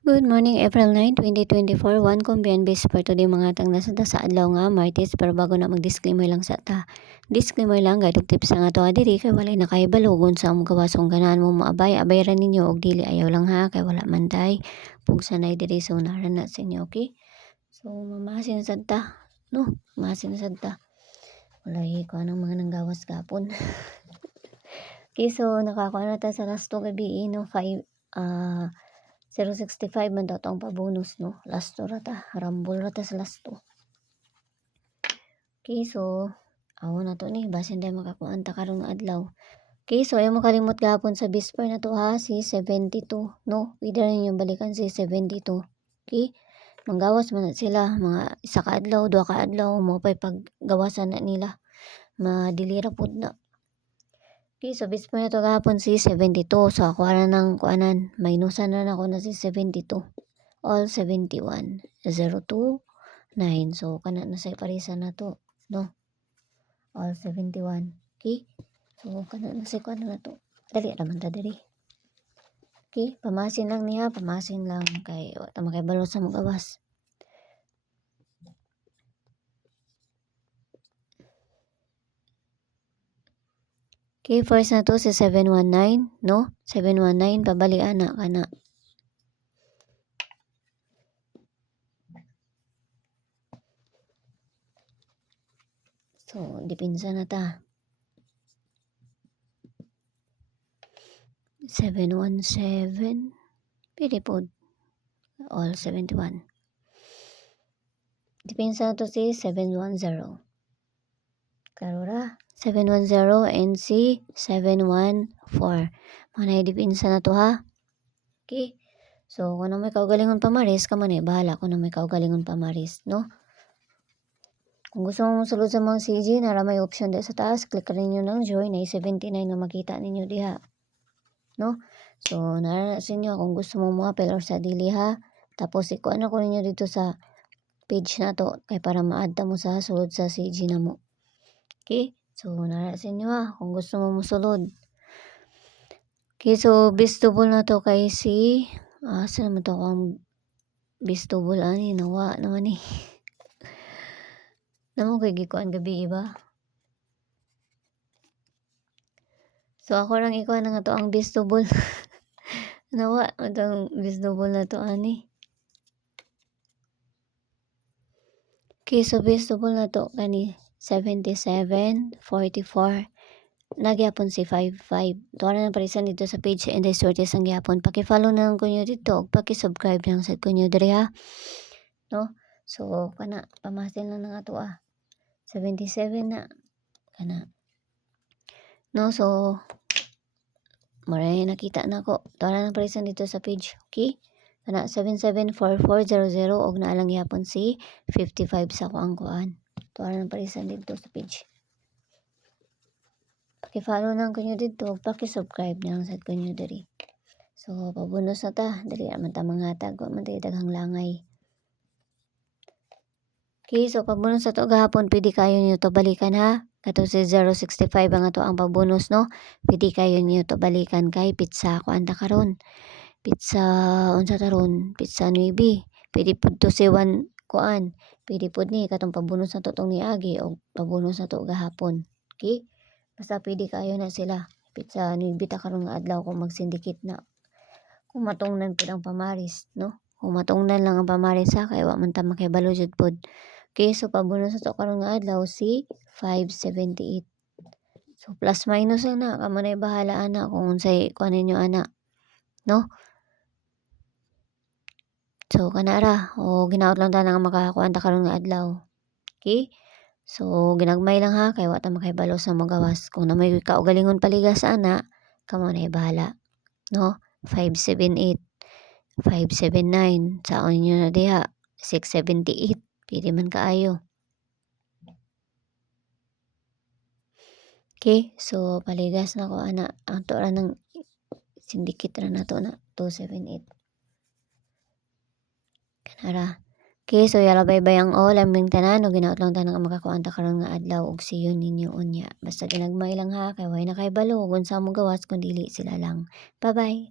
Good morning, April 9, 2024. One kumbiyan base for today mga tang nasada sa adlaw nga Martes, pero bago na mag-disclaimer lang sa ta. Disclaimer lang guide og tips nga to adiri kay walay nakahibalogon sa among gawasong ganahan mo maabay ra ninyo og dili ayaw lang ha kay wala man tay pugsanay diri so naran na sa inyo, okay? So mamasin sad ta, no? Masin sad ta. Walay ko anong mga nanggawas gapon. Okay, so nakakuha na ta sa last 2 gabi no 065 man daw tong pabonus no. Last 2 rata. Rambol rata sa last 2. Okay, so awo na to ni basin day makakuan ta karon nga adlaw. Okay, so ayaw mo kalimot gahapon sa Bisper na to ha, si 72, no? Pwede rin yung balikan si 72. Okay? Manggawas man na sila, mga isa ka adlaw, 2 ka adlaw, mo pa'y paggawasan na nila. Madilira po na. Okay, so Bisper na to gahapon si 72. So ako na ng kuanan, minusan na ako na si 72. All 71. 02, 9. So kana na sa parisan na to, no? All 71. Okay? So, kana na si kuan na to. Dali naman ta dali. Okay, pamasin lang niya, pamasin lang kay wata makibalo sa magawas. Okay, first na to si 719, no? 719 pabalian na kana. So, dipinsa na ta. 717. Pwede po. All 71. Dipinsa na to si 710. Karura. 710 and si 714. Mga dipinsa na to ha. Okay. So, kung na may kaugalingon pamaris, ka man bahala kung na may kaugalingon pamaris, no? Kung gusto mong sulod sa mga CG, nara may option dito sa taas, click rin nyo ng join, ay 79 na makita ninyo diha. No? So, nara sa inyo, kung gusto mong mga or sa dili ha, tapos ikuan ako ninyo dito sa page na to, kay para ma-add mo sa sulod sa CG na mo. Okay? So, nara sa inyo ha, kung gusto mong musulod. Okay, so, bestable na to kay si, saan naman to kung bestable, ani, nawa naman eh. Namo kay gikuan gabi iba. So ako lang ikuan nga to ang bestable. Nawa atong bestable na to ani. Okay, so bestable na to kani 77, 44. Nagyapon si 55. Tuwa na parisan dito sa page and the sorties ang gyapon. Paki-follow na lang kunyo dito ug paki-subscribe lang sa kunyo diri ha. No? So kana pamasin lang nga to 77 na kana. No, so maray nakita na ko. Tuwa na parisan dito sa page. Okay? Kana 774400 og naalang yapon si 55 sa kuang kuan. Tuwa na parisan dito sa page. Paki-follow lang kunyo dito, paki-subscribe lang sa kunyo diri. So pabonus na ta, dili man ta mangatag, wa man ta daghang langay. Okay, so pabonus na to gahapon, pwede kayo niyo to balikan ha. Kato si 065 ang ato ang pabonus no. Pwede kayo niyo to balikan kay pizza ko anta karon. Pizza unsa taron? Pizza 9. Pwede pud to si 1 kuan. Pwede pud ni katong pabonus na to tong niagi o pabonus na to gahapon. Okay? Basta pwede kayo na sila. Pizza 9 ta karon nga adlaw kung magsindikit na. Kung matungnan pud ang pamaris, no? Kung matungnan lang ang pamaris ha kay wa man ta makibalo jud pud. Okay, so pabonus na to karon nga adlaw si 578. So plus minus lang na, kamo na bahala ana kung unsay kuan ninyo ana, no? So kanara o ginaot lang ta nga makakuan ta karon nga adlaw. Okay? So ginagmay lang ha kay wa ta makahibalo sa magawas. Kung na may kaugalingon paligas ana, kamo na bahala, no? 578, 579, saon niyo na diha, 678. Pwede man kaayo. Okay, so paligas na ko ana. Ang to ra ng sindikit ra na to na 278. Kanara. Okay, so yala bye-bye ang all. Aming tanan. O ginaot lang tanan nga makakuan ta karon nga adlaw. Og see you ninyo unya. Basta ginagmay lang ha. Kay way na kay balo. Kung sa mo gawas kung dili sila lang. Bye-bye.